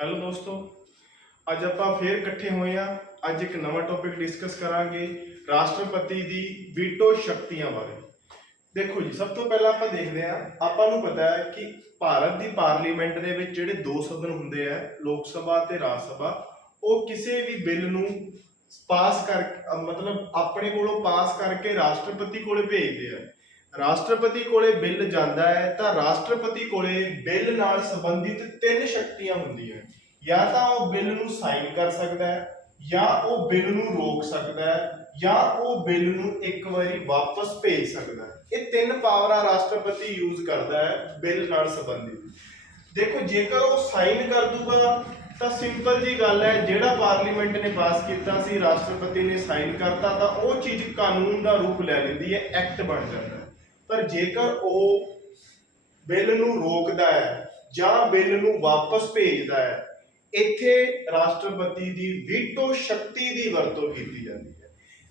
Hello दोस्तों, ਅੱਜ ਆਪਾਂ ਫੇਰ ਇਕੱਠੇ ਹੋਏ ਆ। ਅੱਜ ਇੱਕ ਨਵਾਂ ਟੌਪਿਕ ਡਿਸਕਸ ਕਰਾਂਗੇ ਰਾਸ਼ਟਰਪਤੀ ਦੀ ਵੀਟੋ ਸ਼ਕਤੀਆਂ ਬਾਰੇ। ਦੇਖੋ ਜੀ, ਸਭ ਤੋਂ ਪਹਿਲਾਂ ਆਪਾਂ ਦੇਖਦੇ ਆ, ਆਪਾਂ ਨੂੰ ਪਤਾ ਹੈ ਕਿ ਭਾਰਤ ਦੀ ਪਾਰਲੀਮੈਂਟ ਦੇ ਵਿੱਚ ਜਿਹੜੇ ਦੋ ਸਦਨ ਹੁੰਦੇ ਆ, ਲੋਕ ਸਭਾ ਤੇ ਰਾਜ ਸਭਾ, ਉਹ ਕਿਸੇ ਵੀ ਬਿੱਲ ਨੂੰ ਪਾਸ ਕਰ ਮਤਲਬ ਆਪਣੇ ਕੋਲੋਂ ਪਾਸ ਕਰਕੇ ਰਾਸ਼ਟਰਪਤੀ ਕੋਲੇ ਭੇਜਦੇ ਆ। ਰਾਸ਼ਟਰਪਤੀ ਕੋਲੇ ਬਿੱਲ ਜਾਂਦਾ ਹੈ ਤਾਂ ਰਾਸ਼ਟਰਪਤੀ ਕੋਲੇ ਬਿੱਲ ਨਾਲ ਸੰਬੰਧਿਤ ਤਿੰਨ ਸ਼ਕਤੀਆਂ ਹੁੰਦੀਆਂ। ਜਾਂ ਤਾਂ ਉਹ ਬਿੱਲ ਨੂੰ ਸਾਈਨ ਕਰ ਸਕਦਾ ਹੈ, ਜਾਂ ਉਹ ਬਿੱਲ ਨੂੰ ਰੋਕ ਸਕਦਾ ਹੈ, ਜਾਂ ਉਹ ਬਿੱਲ ਨੂੰ ਇੱਕ ਵਾਰੀ ਵਾਪਸ ਭੇਜ ਸਕਦਾ ਹੈ। ਇਹ ਤਿੰਨ ਪਾਵਰਾਂ ਰਾਸ਼ਟਰਪਤੀ ਯੂਜ਼ ਕਰਦਾ ਹੈ ਬਿੱਲ ਨਾਲ ਸੰਬੰਧਿਤ। ਦੇਖੋ, ਜੇਕਰ ਉਹ ਸਾਈਨ ਕਰ ਦੂਗਾ ਤਾਂ ਸਿੰਪਲ ਜੀ ਗੱਲ ਹੈ, ਜਿਹੜਾ ਪਾਰਲੀਮੈਂਟ ਨੇ ਪਾਸ ਕੀਤਾ ਸੀ, ਰਾਸ਼ਟਰਪਤੀ ਨੇ ਸਾਈਨ ਕਰਤਾ ਤਾਂ ਉਹ ਚੀਜ਼ ਕਾਨੂੰਨ ਦਾ ਰੂਪ ਲੈ ਲੈਂਦੀ ਹੈ, ਐਕਟ ਬਣ ਜਾਂਦਾ ਹੈ। ਪਰ ਜੇਕਰ ਉਹ ਬਿੱਲ ਨੂੰ ਰੋਕਦਾ ਹੈ ਜਾਂ ਬਿੱਲ ਨੂੰ ਵਾਪਸ ਭੇਜਦਾ ਹੈ, ਇੱਥੇ ਰਾਸ਼ਟਰਪਤੀ ਦੀ ਵੀਟੋ ਸ਼ਕਤੀ ਦੀ ਵਰਤੋਂ ਕੀਤੀ ਜਾਂਦੀ ਹੈ।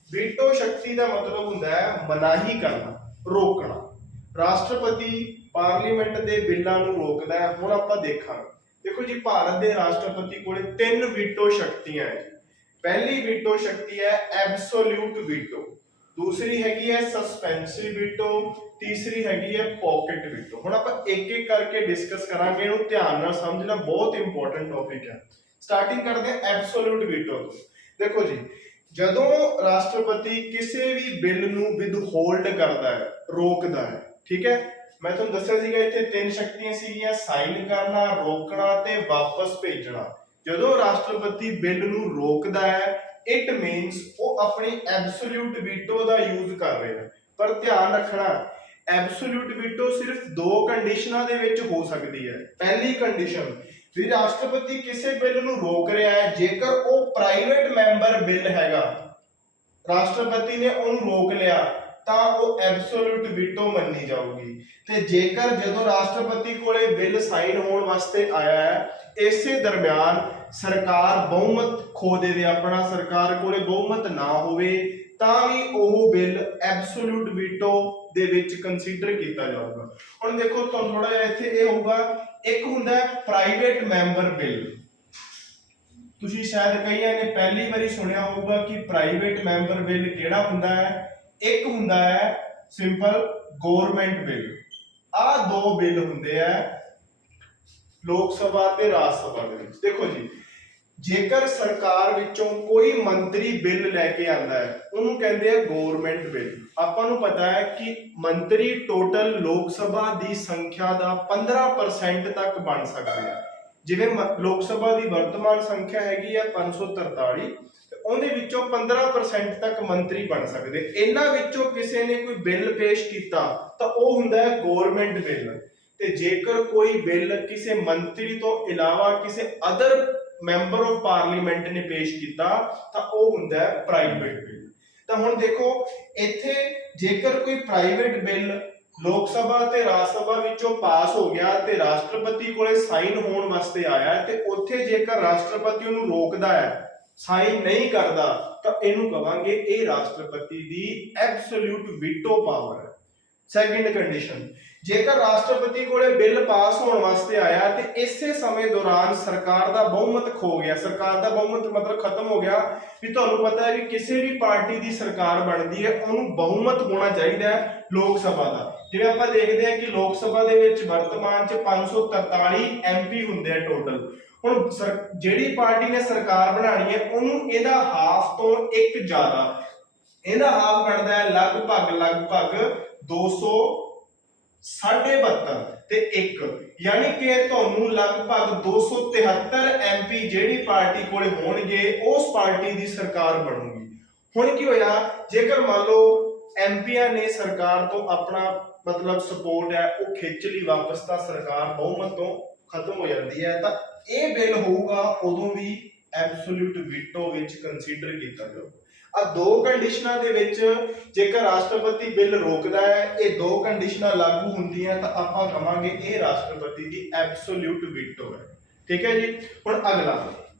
ਵੀਟੋ ਸ਼ਕਤੀ ਦਾ ਮਤਲਬ ਹੁੰਦਾ ਹੈ ਮਨਾਹੀ ਕਰਨਾ, ਰੋਕਣਾ। ਰਾਸ਼ਟਰਪਤੀ ਪਾਰਲੀਮੈਂਟ ਦੇ ਬਿੱਲਾਂ ਨੂੰ ਰੋਕਦਾ ਹੈ। ਹੁਣ ਆਪਾਂ ਦੇਖਾਂਗੇ। ਦੇਖੋ ਜੀ, ਭਾਰਤ ਦੇ ਰਾਸ਼ਟਰਪਤੀ ਕੋਲੇ ਤਿੰਨ ਵੀਟੋ ਸ਼ਕਤੀਆਂ ਹੈ। ਪਹਿਲੀ ਵੀਟੋ ਸ਼ਕਤੀ ਹੈ ਐਬਸੋਲਿਊਟ ਵੀਟੋ, ਦੂਸਰੀ ਹੈਗੀ ਹੈ ਸਸਪੈਂਸਿਵ ਵੀਟੋ, ਤੀਸਰੀ ਹੈਗੀ ਹੈ ਪॉकेट ਵੀਟੋ। ਹੁਣ ਆਪਾਂ ਇੱਕ ਇੱਕ ਕਰਕੇ ਡਿਸਕਸ ਕਰਾਂਗੇ, ਇਹਨੂੰ ਧਿਆਨ ਨਾਲ ਸਮਝਣਾ ਬਹੁਤ ਇੰਪੋਰਟੈਂਟ ਟੌਪਿਕ ਹੈ। ਸਟਾਰਟਿੰਗ ਕਰਦੇ ਹਾਂ ਐਬਸੋਲਿਊਟ ਵੀਟੋ ਤੋਂ। ਦੇਖੋ ਜੀ, ਜਦੋਂ ਰਾਸ਼ਟਰਪਤੀ ਕਿਸੇ ਵੀ ਬਿੱਲ ਨੂੰ ਵਿਦਹੋਲਡ ਕਰਦਾ ਹੈ, ਰੋਕਦਾ ਹੈ, ਠੀਕ ਹੈ, ਮੈਂ ਤੁਹਾਨੂੰ ਦੱਸਿਆ ਸੀਗਾ ਇੱਥੇ ਤਿੰਨ ਸ਼ਕਤੀਆਂ ਸੀਗੀਆਂ, ਸਾਈਨ ਕਰਨਾ, ਰੋਕਣਾ ਤੇ ਵਾਪਸ ਭੇਜਣਾ। ਜਦੋਂ ਰਾਸ਼ਟਰਪਤੀ ਬਿੱਲ ਨੂੰ ਰੋਕਦਾ ਹੈ, ਇਟ ਮੀਨਸ ਉਹ ਆਪਣੀ ਐਬਸੋਲਿਊਟ ਵੀਟੋ ਦਾ ਯੂਜ਼ ਕਰ ਰਿਹਾ ਹੈ। ਪਰ ਧਿਆਨ ਰੱਖਣਾ, ਐਬਸੋਲਿਊਟ ਵੀਟੋ ਸਿਰਫ ਦੋ ਕੰਡੀਸ਼ਨਾਂ ਦੇ ਵਿੱਚ ਹੋ ਸਕਦੀ ਹੈ। ਪਹਿਲੀ ਕੰਡੀਸ਼ਨ, ਵੀ ਰਾਸ਼ਟਰਪਤੀ ਕਿਸੇ ਬਿੱਲ ਨੂੰ ਰੋਕ ਰਿਹਾ ਹੈ, ਜੇਕਰ ਉਹ ਪ੍ਰਾਈਵੇਟ ਮੈਂਬਰ ਬਿੱਲ ਹੈਗਾ, ਰਾਸ਼ਟਰਪਤੀ ਨੇ ਉਹਨੂੰ ਰੋਕ ਲਿਆ ਤਾਂ ਉਹ ਐਬਸੋਲਿਊਟ ਵੀਟੋ ਮੰਨੀ ਜਾਊਗੀ। ਤੇ ਜੇਕਰ ਜਦੋਂ ਰਾਸ਼ਟਰਪਤੀ ਕੋਲੇ ਬਿੱਲ ਸਾਈਨ ਹੋਣ ਵਾਸਤੇ ਆਇਆ ਹੈ, ਇਸੇ ਦਰਮਿਆਨ ਸਰਕਾਰ ਬਹੁਮਤ ਖੋ ਦੇਵੇ ਆਪਣਾ, ਸਰਕਾਰ ਕੋਲੇ ਬਹੁਮਤ ਨਾ ਹੋਵੇ, ਤਾਂ ਵੀ ਉਹ ਬਿੱਲ ਐਬਸੋਲਿਊਟ ਵੀਟੋ ਦੇ ਵਿੱਚ ਕੰਸੀਡਰ ਕੀਤਾ ਜਾਊਗਾ। ਹੁਣ ਦੇਖੋ, ਤੁਹਾਨੂੰ ਥੋੜਾ ਜਿਹਾ ਇੱਥੇ ਇਹ ਹੋਊਗਾ, ਇੱਕ ਹੁੰਦਾ ਹੈ ਪ੍ਰਾਈਵੇਟ ਮੈਂਬਰ ਬਿੱਲ। ਤੁਸੀਂ ਸ਼ਾਇਦ ਕਈਆਂ ਨੇ ਪਹਿਲੀ ਵਾਰੀ ਸੁਣਿਆ ਹੋਊਗਾ ਕਿ ਪ੍ਰਾਈਵੇਟ ਮੈਂਬਰ ਬਿੱਲ ਕਿਹੜਾ ਹੁੰਦਾ ਹੈ। ਇੱਕ ਹੁੰਦਾ ਹੈ ਸਿੰਪਲ ਗਵਰਨਮੈਂਟ ਬਿੱਲ। ਆਹ ਦੋ ਬਿੱਲ ਹੁੰਦੇ ਆ ਲੋਕ ਸਭਾ ਤੇ ਰਾਜ ਸਭਾ ਦੇ ਵਿੱਚ। ਦੇਖੋ ਜੀ, ਜੇਕਰ ਸਰਕਾਰ ਵਿੱਚੋਂ ਕੋਈ ਮੰਤਰੀ ਬਿੱਲ ਲੈ ਕੇ ਆਂਦਾ ਹੈ, ਉਹਨੂੰ ਕਹਿੰਦੇ ਆ ਗਵਰਨਮੈਂਟ ਬਿੱਲ। ਆਪਾਂ ਨੂੰ ਪਤਾ ਹੈ ਕਿ ਮੰਤਰੀ ਟੋਟਲ ਲੋਕ ਸਭਾ ਦੀ ਸੰਖਿਆ ਦਾ 15% ਤੱਕ ਬਣ ਸਕਦੇ ਆ। ਜਿਵੇਂ ਲੋਕ ਸਭਾ ਦੀ ਵਰਤਮਾਨ ਸੰਖਿਆ ਹੈਗੀ ਆ 543, ਉਹਦੇ ਵਿੱਚੋਂ 15% ਤੱਕ ਮੰਤਰੀ ਬਣ ਸਕਦੇ। ਇਹਨਾਂ ਵਿੱਚੋਂ ਕਿਸੇ ਨੇ ਕੋਈ ਬਿੱਲ ਪੇਸ਼ ਕੀਤਾ ਤਾਂ ਉਹ ਹੁੰਦਾ ਹੈ ਗਵਰਨਮੈਂਟ ਬਿੱਲ। ਤੇ ਜੇਕਰ ਕੋਈ ਬਿੱਲ ਕਿਸੇ ਮੰਤਰੀ ਤੋਂ ਇਲਾਵਾ ਕਿਸੇ ਅਦਰ ਮੈਂਬਰ ਆਫ ਪਾਰਲੀਮੈਂਟ ਨੇ ਪੇਸ਼ ਕੀਤਾ ਤਾਂ ਉਹ ਹੁੰਦਾ ਹੈ ਪ੍ਰਾਈਵੇਟ ਬਿੱਲ। ਤਾਂ ਹੁਣ ਦੇਖੋ, ਇੱਥੇ ਜੇਕਰ ਕੋਈ ਪ੍ਰਾਈਵੇਟ ਬਿੱਲ ਲੋਕ ਸਭਾ ਤੇ ਰਾਜ ਸਭਾ ਵਿੱਚੋਂ ਪਾਸ ਹੋ ਗਿਆ ਤੇ ਰਾਸ਼ਟਰਪਤੀ ਕੋਲੇ ਸਾਈਨ ਹੋਣ ਵਾਸਤੇ ਆਇਆ, ਤੇ ਉੱਥੇ ਜੇਕਰ ਰਾਸ਼ਟਰਪਤੀ ਉਹਨੂੰ ਰੋਕਦਾ ਹੈ, ਸਾਈਨ ਨਹੀਂ ਕਰਦਾ, ਤਾਂ ਇਹਨੂੰ ਕਹਾਂਗੇ ਇਹ ਰਾਸ਼ਟਰਪਤੀ ਦੀ ਐਬਸੋਲਿਊਟ ਵੀਟੋ ਪਾਵਰ ਹੈ। ਸੈਕਿੰਡ ਕੰਡੀਸ਼ਨ, ਜੇਕਰ ਰਾਸ਼ਟਰਪਤੀ ਕੋਲੇ ਬਿੱਲ ਪਾਸ ਹੋਣ ਵਾਸਤੇ ਆਇਆ ਤੇ ਇਸੇ ਸਮੇਂ ਦੌਰਾਨ ਸਰਕਾਰ ਦਾ ਬਹੁਮਤ ਖੋ ਗਿਆ, ਸਰਕਾਰ ਦਾ ਬਹੁਮਤ ਮਤਲਬ ਖਤਮ ਹੋ ਗਿਆ। ਵੀ ਤੁਹਾਨੂੰ ਪਤਾ ਹੈ ਕਿ ਕਿਸੇ ਵੀ ਪਾਰਟੀ ਦੀ ਸਰਕਾਰ ਬਣਦੀ ਹੈ, ਉਹਨੂੰ ਬਹੁਮਤ ਹੋਣਾ ਚਾਹੀਦਾ ਹੈ ਲੋਕ ਸਭਾ ਦਾ। ਜਿਵੇਂ ਆਪਾਂ ਦੇਖਦੇ ਹਾਂ ਕਿ ਲੋਕ ਸਭਾ ਦੇ ਵਿੱਚ ਵਰਤਮਾਨ ਚ 543 MP ਹੁੰਦੇ ਆ ਟੋਟਲ। ਹੁਣ ਜਿਹੜੀ ਪਾਰਟੀ ਨੇ ਸਰਕਾਰ ਬਣਾਣੀ ਹੈ, ਉਹਨੂੰ ਇਹਦਾ ਹਾਫ ਤੋਂ ਇੱਕ ਜ਼ਿਆਦਾ, ਇਹਦਾ ਹਾਫ ਬਣਦਾ ਹੈ ਲਗਭਗ 272 ਤੇ 1, ਯਾਨੀ ਕਿ ਤੁਹਾਨੂੰ ਲਗਭਗ 273 MP ਜਿਹੜੀ ਪਾਰਟੀ ਕੋਲੇ ਹੋਣਗੇ, ਉਸ ਪਾਰਟੀ ਦੀ ਸਰਕਾਰ ਬਣੂਗੀ। ਹੁਣ ਕੀ ਹੋਇਆ, ਜੇਕਰ ਮੰਨ ਲਓ ਐਮਪੀਆਂ ਨੇ ਸਰਕਾਰ ਤੋਂ ਆਪਣਾ ਮਤਲਬ ਸਪੋਰਟ ਹੈ ਉਹ ਖਿੱਚ ਲਈ ਵਾਪਸ, ਤਾਂ ਸਰਕਾਰ ਬਹੁਮਤ ਤੋਂ ਖਤਮ ਹੋ ਜਾਂਦੀ ਹੈ, ਤਾਂ ਇਹ ਬਿੱਲ ਹੋਊਗਾ ਉਦੋਂ ਵੀ ਐਬਸੋਲਿਊਟ ਵੀਟੋ ਵਿੱਚ ਕੰਸੀਡਰ ਕੀਤਾ ਜਾਊਗਾ। ਆ ਦੋ ਕੰਡੀਸ਼ਨਾਂ ਦੇ ਵਿੱਚ ਜੇਕਰ ਰਾਸ਼ਟਰਪਤੀ ਬਿੱਲ ਰੋਕਦਾ ਹੈ, ਇਹ ਦੋ ਕੰਡੀਸ਼ਨਾਂ ਲਾਗੂ ਹੁੰਦੀਆਂ, ਤਾਂ ਆਪਾਂ ਕਹਾਂਗੇ ਇਹ ਰਾਸ਼ਟਰਪਤੀ ਦੀ ਐਬਸੋਲਿਊਟ ਵੀਟੋ ਹੈ। ਠੀਕ ਹੈ ਜੀ। ਹੁਣ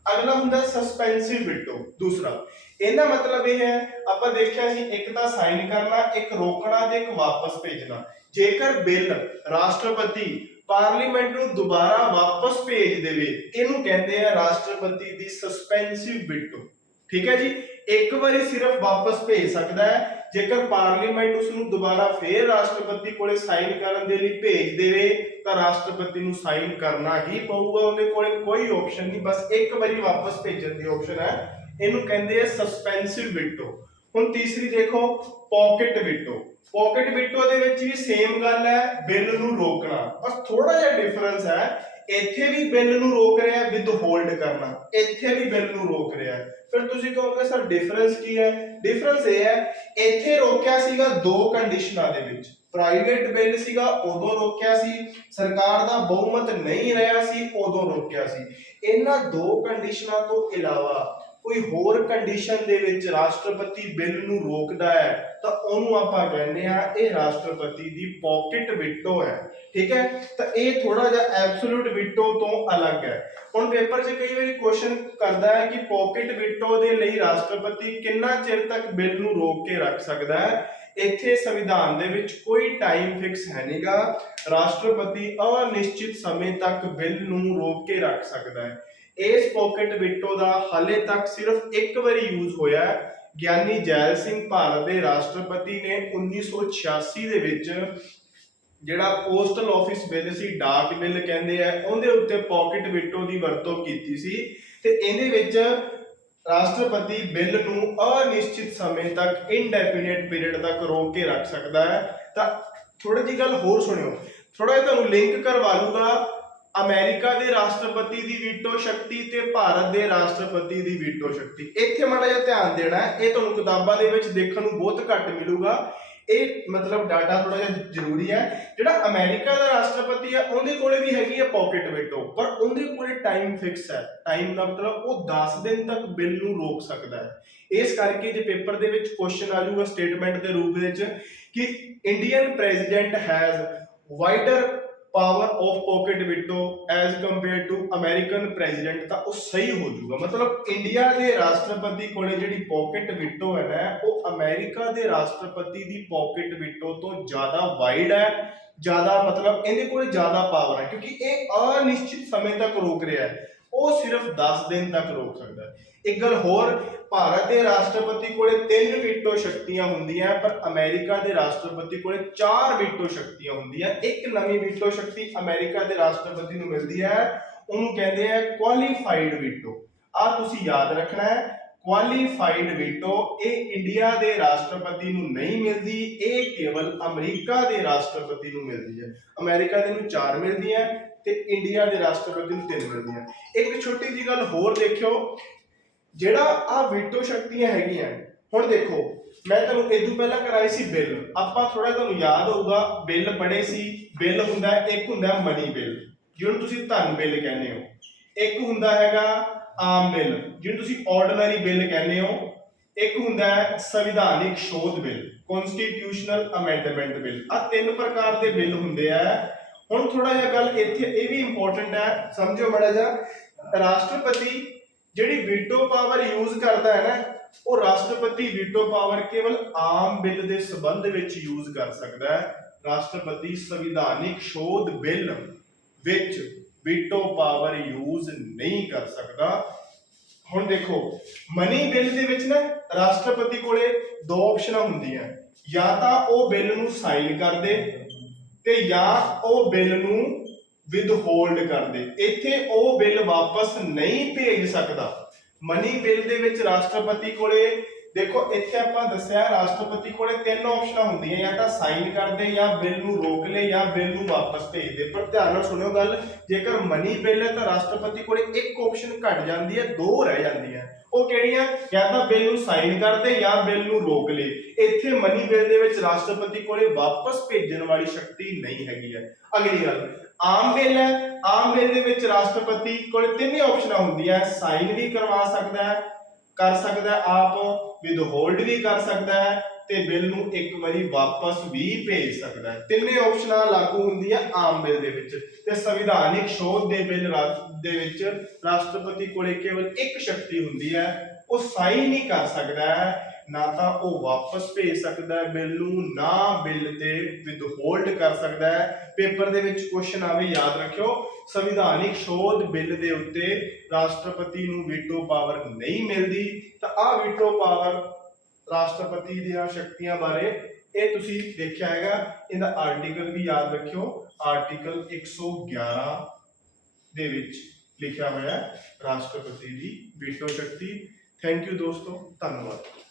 ਅਗਲਾ ਹੁੰਦਾ ਸਸਪੈਂਸਿਵ ਵੀਟੋ। ਦੂਸਰਾ, ਇਹਦਾ ਮਤਲਬ ਇਹ ਹੈ, ਆਪਾਂ ਦੇਖਿਆ ਸੀ ਇੱਕ ਤਾਂ ਸਾਈਨ ਕਰਨਾ, ਇੱਕ ਰੋਕਣਾ ਤੇ ਇੱਕ ਵਾਪਸ ਭੇਜਣਾ। ਜੇਕਰ ਬਿੱਲ ਰਾਸ਼ਟਰਪਤੀ ਪਾਰਲੀਮੈਂਟ ਨੂੰ ਦੁਬਾਰਾ ਵਾਪਸ ਭੇਜ ਦੇਵੇ, ਇਹਨੂੰ ਕਹਿੰਦੇ ਆ ਰਾਸ਼ਟਰਪਤੀ ਦੀ ਸਸਪੈਂਸਿਵ ਵੀਟੋ। ਠੀਕ ਹੈ ਜੀ, ਇੱਕ ਵਾਰੀ ਸਿਰਫ ਵਾਪਸ ਭੇਜ ਸਕਦਾ ਹੈ, ਜੇਕਰ ਪਾਰਲੀਮੈਂਟ ਉਸ ਨੂੰ ਦੁਬਾਰਾ ਫੇਰ ਰਾਸ਼ਟਰਪਤੀ ਕੋਲੇ ਸਾਈਨ ਕਰਨ ਦੇ ਲਈ ਭੇਜ ਦੇਵੇ ਤਾਂ ਰਾਸ਼ਟਰਪਤੀ ਨੂੰ ਸਾਈਨ ਕਰਨਾ ਹੀ ਪਊਗਾ, ਉਹਦੇ ਕੋਲੇ ਕੋਈ ਆਪਸ਼ਨ ਨਹੀਂ, ਬਸ ਇੱਕ ਵਾਰੀ ਵਾਪਸ ਭੇਜਣ ਦੀ ਆਪਸ਼ਨ ਹੈ, ਇਹਨੂੰ ਕਹਿੰਦੇ ਆ ਸਸਪੈਂਸਿਵ ਵੀਟੋ। ਹੁਣ ਤੀਸਰੀ ਦੇਖੋ ਪॉकेट ਵੀਟੋ। पॉकेट ਵੀਟੋ ਦੇ ਵਿੱਚ ਵੀ ਸੇਮ ਗੱਲ ਹੈ, ਬਿੱਲ ਨੂੰ ਰੋਕਣਾ, ਬਸ ਥੋੜਾ ਜਿਹਾ ਡਿਫਰੈਂਸ ਹੈ, ਇੱਥੇ ਵੀ ਬਿੱਲ ਨੂੰ ਰੋਕ ਰਿਹਾ ਵਿਦ ਹੋਲਡ ਕਰਨਾ, ਇੱਥੇ ਵੀ ਬਿੱਲ ਨੂੰ ਰੋਕ ਰਿਹਾ। ਫਿਰ ਤੁਸੀਂ ਕਹੋਗੇ ਸਰ ਡਿਫਰੈਂਸ ਕੀ ਹੈ? ਡਿਫਰੈਂਸ ਇਹ ਹੈ, ਇੱਥੇ ਰੋਕਿਆ ਸੀਗਾ ਦੋ ਕੰਡੀਸ਼ਨਾਂ ਦੇ ਵਿੱਚ, ਪ੍ਰਾਈਵੇਟ ਬਿੱਲ ਸੀਗਾ ਉਦੋਂ ਰੋਕਿਆ ਸੀ, ਸਰਕਾਰ ਦਾ ਬਹੁਮਤ ਨਹੀਂ ਰਿਹਾ ਸੀ ਉਦੋਂ ਰੋਕਿਆ ਸੀ। ਇਹਨਾਂ ਦੋ ਕੰਡੀਸ਼ਨਾਂ ਤੋਂ ਇਲਾਵਾ ਕੋਈ ਹੋਰ ਕੰਡੀਸ਼ਨ ਦੇ ਵਿੱਚ ਰਾਸ਼ਟਰਪਤੀ ਬਿੱਲ ਨੂੰ ਰੋਕਦਾ ਹੈ ਤਾਂ ਉਹਨੂੰ ਆਪਾਂ ਕਹਿੰਦੇ ਆ ਇਹ ਰਾਸ਼ਟਰਪਤੀ ਦੀ ਪॉकेट ਵੀਟੋ ਹੈ। ਠੀਕ ਹੈ, ਤਾਂ ਇਹ ਥੋੜਾ ਜਿਹਾ ਐਬਸੋਲੂਟ ਵੀਟੋ ਤੋਂ ਅਲੱਗ ਹੈ। ਹੁਣ ਪੇਪਰ 'ਚ ਕਈ ਵਾਰੀ ਕੁਐਸਚਨ ਕਰਦਾ ਹੈ ਕਿ ਪॉकेट ਵੀਟੋ ਦੇ ਲਈ ਰਾਸ਼ਟਰਪਤੀ ਕਿੰਨਾ ਚਿਰ ਤੱਕ ਬਿੱਲ ਨੂੰ ਰੋਕ ਕੇ ਰੱਖ ਸਕਦਾ ਹੈ। ਇੱਥੇ ਸੰਵਿਧਾਨ ਦੇ ਵਿੱਚ ਕੋਈ ਟਾਈਮ ਫਿਕਸ ਹੈ ਨਹੀਂਗਾ, ਰਾਸ਼ਟਰਪਤੀ ਅਨਿਸ਼ਚਿਤ ਸਮੇਂ ਤੱਕ ਬਿੱਲ ਨੂੰ ਰੋਕ ਕੇ ਰੱਖ ਸਕਦਾ ਹੈ। ਇਸ पॉकेट ਵੀਟੋ ਦਾ ਹਾਲੇ ਤੱਕ ਸਿਰਫ ਇੱਕ ਵਾਰੀ ਯੂਜ਼ ਹੋਇਆ ਹੈ। ਗਿਆਨੀ ਜੈਲ ਸਿੰਘ ਭਾਰਤ ਦੇ ਰਾਸ਼ਟਰਪਤੀ ਨੇ 1986 ਦੇ ਵਿੱਚ ਜਿਹੜਾ ਪੋਸਟਲ ਆਫਿਸ ਬਿੱਲ ਸੀ, ਡਾਕ ਬਿੱਲ ਕਹਿੰਦੇ ਆ, ਉਹਦੇ ਉੱਤੇ पॉकेट ਵੀਟੋ ਦੀ ਵਰਤੋਂ ਕੀਤੀ ਸੀ ਤੇ ਇਹਦੇ ਵਿੱਚ ਰਾਸ਼ਟਰਪਤੀ ਬਿੱਲ ਨੂੰ ਅਨਿਸ਼ਚਿਤ ਸਮੇਂ ਤੱਕ ਇਨਡੈਫੀਨਿਟ ਪੀਰੀਅਡ ਤੱਕ ਰੋਕ ਕੇ ਰੱਖ ਸਕਦਾ ਹੈ। ਤਾਂ ਥੋੜੀ ਜਿਹੀ ਗੱਲ ਹੋਰ ਸੁਣਿਓ, ਥੋੜਾ ਜਿਹਾ ਤੁਹਾਨੂੰ ਲਿੰਕ ਕਰਵਾ ਲੂਗਾ ਅਮਰੀਕਾ ਦੇ ਰਾਸ਼ਟਰਪਤੀ ਦੀ ਵੀਟੋ ਸ਼ਕਤੀ ਤੇ ਭਾਰਤ ਦੇ ਰਾਸ਼ਟਰਪਤੀ ਦੀ ਵੀਟੋ ਸ਼ਕਤੀ। ਇੱਥੇ ਮਾੜਾ ਜਿਹਾ ਧਿਆਨ ਦੇਣਾ ਹੈ, ਇਹ ਤੁਹਾਨੂੰ ਕਿਤਾਬਾਂ ਦੇ ਵਿੱਚ ਦੇਖਣ ਨੂੰ ਬਹੁਤ ਘੱਟ ਮਿਲੂਗਾ, ਇਹ ਮਤਲਬ ਡਾਟਾ ਥੋੜਾ ਜਿਹਾ ਜ਼ਰੂਰੀ ਹੈ। ਜਿਹੜਾ ਅਮਰੀਕਾ ਦਾ ਰਾਸ਼ਟਰਪਤੀ ਹੈ ਉਹਦੇ ਕੋਲੇ ਵੀ ਹੈਗੀ ਹੈ पॉकेट ਵੀਟੋ, ਪਰ ਉਹਦੇ ਕੋਲੇ ਟਾਈਮ ਫਿਕਸ ਹੈ। ਟਾਈਮ ਦਾ ਮਤਲਬ ਉਹ 10 ਦਿਨ ਤੱਕ ਬਿੱਲ ਨੂੰ ਰੋਕ ਸਕਦਾ ਹੈ। ਇਸ ਕਰਕੇ ਜੇ ਪੇਪਰ ਦੇ ਵਿੱਚ ਕੁਐਸਚਨ ਆ ਜਾਊਗਾ ਸਟੇਟਮੈਂਟ ਦੇ ਰੂਪ ਵਿੱਚ ਕਿ Indian president has wider power of pocket veto as compared to American president, ਤਾਂ ਉਹ ਸਹੀ ਹੋ ਜਾਊਗਾ। ਮਤਲਬ ਇੰਡੀਆ ਦੇ ਰਾਸ਼ਟਰਪਤੀ ਕੋਲੇ ਜਿਹੜੀ पॉकेट ਵੀਟੋ ਹੈ ਨਾ, ਉਹ ਅਮਰੀਕਾ ਦੇ ਰਾਸ਼ਟਰਪਤੀ ਦੀ पॉकेट ਵੀਟੋ ਤੋਂ ਜ਼ਿਆਦਾ ਵਾਈਡ ਹੈ, ਜ਼ਿਆਦਾ ਮਤਲਬ ਇਹਦੇ ਕੋਲੇ ਜ਼ਿਆਦਾ ਪਾਵਰ ਹੈ, ਕਿਉਂਕਿ ਇਹ ਅਨਿਸ਼ਚਿਤ ਸਮੇਂ ਤੱਕ ਰੋਕ ਰਿਹਾ ਹੈ, ਉਹ ਸਿਰਫ 10 ਦਿਨ ਤੱਕ ਰੋਕ ਸਕਦਾ ਹੈ। ਇੱਕ ਗੱਲ ਹੋਰ, ਭਾਰਤ ਦੇ ਰਾਸ਼ਟਰਪਤੀ ਕੋਲੇ 3 ਵੀਟੋ ਸ਼ਕਤੀਆਂ ਹੁੰਦੀਆਂ ਪਰ ਅਮਰੀਕਾ ਦੇ ਰਾਸ਼ਟਰਪਤੀ ਕੋਲੇ 4 ਵੀਟੋ ਸ਼ਕਤੀਆਂ ਹੁੰਦੀਆਂ। ਇੱਕ ਨਵੀਂ ਵੀਟੋ ਸ਼ਕਤੀ ਅਮਰੀਕਾ ਦੇ ਰਾਸ਼ਟਰਪਤੀ ਨੂੰ ਮਿਲਦੀ ਹੈ, ਉਹਨੂੰ ਕਹਿੰਦੇ ਆ ਕੁਆਲੀਫਾਈਡ ਵੀਟੋ। ਆ ਤੁਸੀਂ ਯਾਦ ਰੱਖਣਾ ਹੈ, ਕੁਆਲੀਫਾਈਡ ਵੀਟੋ ਇਹ ਇੰਡੀਆ ਦੇ ਰਾਸ਼ਟਰਪਤੀ ਨੂੰ ਨਹੀਂ ਮਿਲਦੀ, ਇਹ ਕੇਵਲ ਅਮਰੀਕਾ ਦੇ ਰਾਸ਼ਟਰਪਤੀ ਨੂੰ ਮਿਲਦੀ ਹੈ। ਅਮਰੀਕਾ ਦੇ ਨੂੰ 4 ਮਿਲਦੀਆਂ ਤੇ ਇੰਡੀਆ ਦੇ ਰਾਸ਼ਟਰਪਤੀ ਨੂੰ 3 ਮਿਲਦੀਆਂ। ਇੱਕ ਛੋਟੀ ਜਿਹੀ ਗੱਲ ਹੋਰ ਦੇਖਿਓ, ਜਿਹੜਾ ਆ ਵੀਟੋ ਸ਼ਕਤੀਆਂ ਹੈਗੀਆਂ, ਹੁਣ ਦੇਖੋ ਮੈਂ ਤੁਹਾਨੂੰ ਇਹ ਤੋਂ ਪਹਿਲਾਂ ਕਰਾਈ ਸੀ ਬਿੱਲ, ਆਪਾਂ ਥੋੜਾ ਤੁਹਾਨੂੰ ਯਾਦ ਹੋਊਗਾ ਬਿੱਲ ਪੜ੍ਹੇ ਸੀ। ਬਿੱਲ ਹੁੰਦਾ ਇੱਕ ਹੁੰਦਾ ਮਨੀ ਬਿੱਲ ਜਿਹਨੂੰ ਤੁਸੀਂ ਧਨ ਬਿੱਲ ਕਹਿੰਦੇ ਹੋ, ਇੱਕ ਹੁੰਦਾ ਹੈਗਾ ਆਮ ਬਿੱਲ ਜਿਹਨੂੰ ਤੁਸੀਂ ਆਰਡੀਨਰੀ ਬਿੱਲ ਕਹਿੰਦੇ ਹੋ, ਇੱਕ ਹੁੰਦਾ ਹੈ ਸੰਵਿਧਾਨਿਕ ਸ਼ੋਧ ਬਿੱਲ ਕਨਸਟੀਟਿਊਸ਼ਨਲ ਅਮੈਂਡਮੈਂਟ ਬਿੱਲ। ਆ 3 ਪ੍ਰਕਾਰ ਦੇ ਬਿੱਲ ਹੁੰਦੇ ਆ। ਹੁਣ ਥੋੜਾ ਜਿਹਾ ਗੱਲ ਇੱਥੇ ਇਹ ਵੀ ਇੰਪੋਰਟੈਂਟ ਹੈ, ਸਮਝੋ ਮਾੜਾ ਜਿਹਾ, ਰਾਸ਼ਟਰਪਤੀ ਜਿਹੜੀ ਵੀਟੋ ਪਾਵਰ ਯੂਜ਼ ਕਰਦਾ ਹੈ ਨਾ, ਉਹ ਰਾਸ਼ਟਰਪਤੀ ਵੀਟੋ ਪਾਵਰ ਕੇਵਲ ਆਮ ਬਿੱਲ ਦੇ ਸੰਬੰਧ ਵਿੱਚ ਯੂਜ਼ ਕਰ ਸਕਦਾ ਹੈ। ਰਾਸ਼ਟਰਪਤੀ ਸੰਵਿਧਾਨਿਕ ਸ਼ੋਧ ਬਿੱਲ ਵਿੱਚ ਵੀਟੋ ਪਾਵਰ ਯੂਜ਼ ਨਹੀਂ ਕਰ ਸਕਦਾ। ਹੁਣ ਦੇਖੋ ਮਨੀ ਬਿੱਲ ਦੇ ਵਿੱਚ ਨਾ ਰਾਸ਼ਟਰਪਤੀ ਕੋਲੇ 2 ਆਪਸ਼ਨਾਂ ਹੁੰਦੀਆਂ, ਜਾਂ ਤਾਂ ਉਹ ਬਿੱਲ ਨੂੰ ਸਾਈਨ ਕਰ ਦੇ ਤੇ ਜਾਂ ਉਹ ਬਿੱਲ ਨੂੰ ਵਿਦ ਹੋਲਡ ਕਰ ਦੇ। ਇੱਥੇ ਉਹ ਬਿੱਲ ਵਾਪਸ ਨਹੀਂ ਭੇਜ ਸਕਦਾ। ਮਨੀ ਬਿੱਲ ਦੇ ਵਿੱਚ ਰਾਸ਼ਟਰਪਤੀ ਕੋਲੇ ਦੇਖੋ, ਇੱਥੇ ਆਪਾਂ ਦੱਸਿਆ ਰਾਸ਼ਟਰਪਤੀ ਕੋਲੇ 3 ਆਪਸ਼ਨਾਂ ਹੁੰਦੀਆਂ, ਜਾਂ ਤਾਂ ਸਾਈਨ ਕਰ ਦੇ, ਜਾਂ ਬਿੱਲ ਨੂੰ ਰੋਕ ਲੈ, ਜਾਂ ਬਿੱਲ ਨੂੰ ਵਾਪਸ ਭੇਜ ਦੇ। ਪਰ ਧਿਆਨ ਨਾਲ ਸੁਣਿਓ ਗੱਲ, ਜੇਕਰ ਮਨੀ ਬਿੱਲ ਹੈ ਤਾਂ ਰਾਸ਼ਟਰਪਤੀ ਕੋਲੇ ਇੱਕ ਆਪਸ਼ਨ ਘਟ ਜਾਂਦੀ ਹੈ, 2 ਰਹਿ ਜਾਂਦੀਆਂ। ਉਹ ਕਿਹੜੀਆਂ? ਜਾਂ ਤਾਂ ਬਿੱਲ ਨੂੰ ਸਾਈਨ ਕਰ ਦੇ ਜਾਂ ਬਿੱਲ ਨੂੰ ਰੋਕ ਲੈ। ਇੱਥੇ ਮਨੀ ਬਿੱਲ ਦੇ ਵਿੱਚ ਰਾਸ਼ਟਰਪਤੀ ਕੋਲੇ ਵਾਪਸ ਭੇਜਣ ਵਾਲੀ ਸ਼ਕਤੀ ਨਹੀਂ ਹੈਗੀ ਹੈ। ਅਗਲੀ ਗੱਲ, ਆਮ ਬਿੱਲ ਹੈ, ਆਮ ਬਿੱਲ ਦੇ ਵਿੱਚ ਰਾਸ਼ਟਰਪਤੀ ਕੋਲੇ 3 ਆਪਸ਼ਨਾਂ ਹੁੰਦੀਆਂ, ਸਾਈਨ ਵੀ ਕਰਵਾ ਸਕਦਾ ਹੈ, ਕਰ ਸਕਦਾ ਹੈ ਆਪ, ਵਿਦ ਹੋਲਡ ਵੀ ਕਰ ਸਕਦਾ ਹੈ ਤੇ ਬਿੱਲ ਨੂੰ ਇੱਕ ਵਾਰੀ ਵਾਪਸ ਵੀ ਭੇਜ ਸਕਦਾ ਹੈ। 3 ਆਪਸ਼ਨਾਂ ਲਾਗੂ ਹੁੰਦੀਆਂ ਆਮ ਬਿੱਲ ਦੇ ਵਿੱਚ। ਤੇ ਸੰਵਿਧਾਨਿਕ ਸ਼ੋਧ ਦੇ ਬਿੱਲ ਦੇ ਵਿੱਚ ਰਾਸ਼ਟਰਪਤੀ ਕੋਲੇ ਕੇਵਲ ਇੱਕ ਸ਼ਕਤੀ ਹੁੰਦੀ ਹੈ, ਉਹ ਸਾਈਨ ਹੀ ਕਰ ਸਕਦਾ ਹੈ, ਨਾ ਤਾਂ ਉਹ ਵਾਪਸ ਭੇਜ ਸਕਦਾ ਹੈ ਬਿੱਲ ਨੂੰ, ਨਾ ਬਿੱਲ ਤੇ ਵਿਦਹੋਲਡ ਕਰ ਸਕਦਾ ਹੈ। ਪੇਪਰ ਦੇ ਵਿੱਚ ਕੁਐਸਚਨ ਆਵੇ, ਯਾਦ ਰੱਖਿਓ, ਸੰਵਿਧਾਨਿਕ ਸੋਧ ਬਿੱਲ ਦੇ ਉੱਤੇ ਰਾਸ਼ਟਰਪਤੀ ਨੂੰ ਵੀਟੋ ਪਾਵਰ ਨਹੀਂ ਮਿਲਦੀ। ਤਾਂ ਆ ਵੀਟੋ ਪਾਵਰ ਰਾਸ਼ਟਰਪਤੀ ਦੀਆਂ ਸ਼ਕਤੀਆਂ ਬਾਰੇ ਇਹ ਤੁਸੀਂ ਦੇਖਿਆ ਹੈਗਾ। ਇਹਦਾ ਆਰਟੀਕਲ ਵੀ ਯਾਦ ਰੱਖਿਓ, ਆਰਟੀਕਲ 111 ਦੇ ਵਿੱਚ ਲਿਖਿਆ ਹੋਇਆ ਹੈ ਰਾਸ਼ਟਰਪਤੀ ਦੀ ਵੀਟੋ ਸ਼ਕਤੀ। ਥੈਂਕ ਯੂ ਦੋਸਤੋ, ਧੰਨਵਾਦ।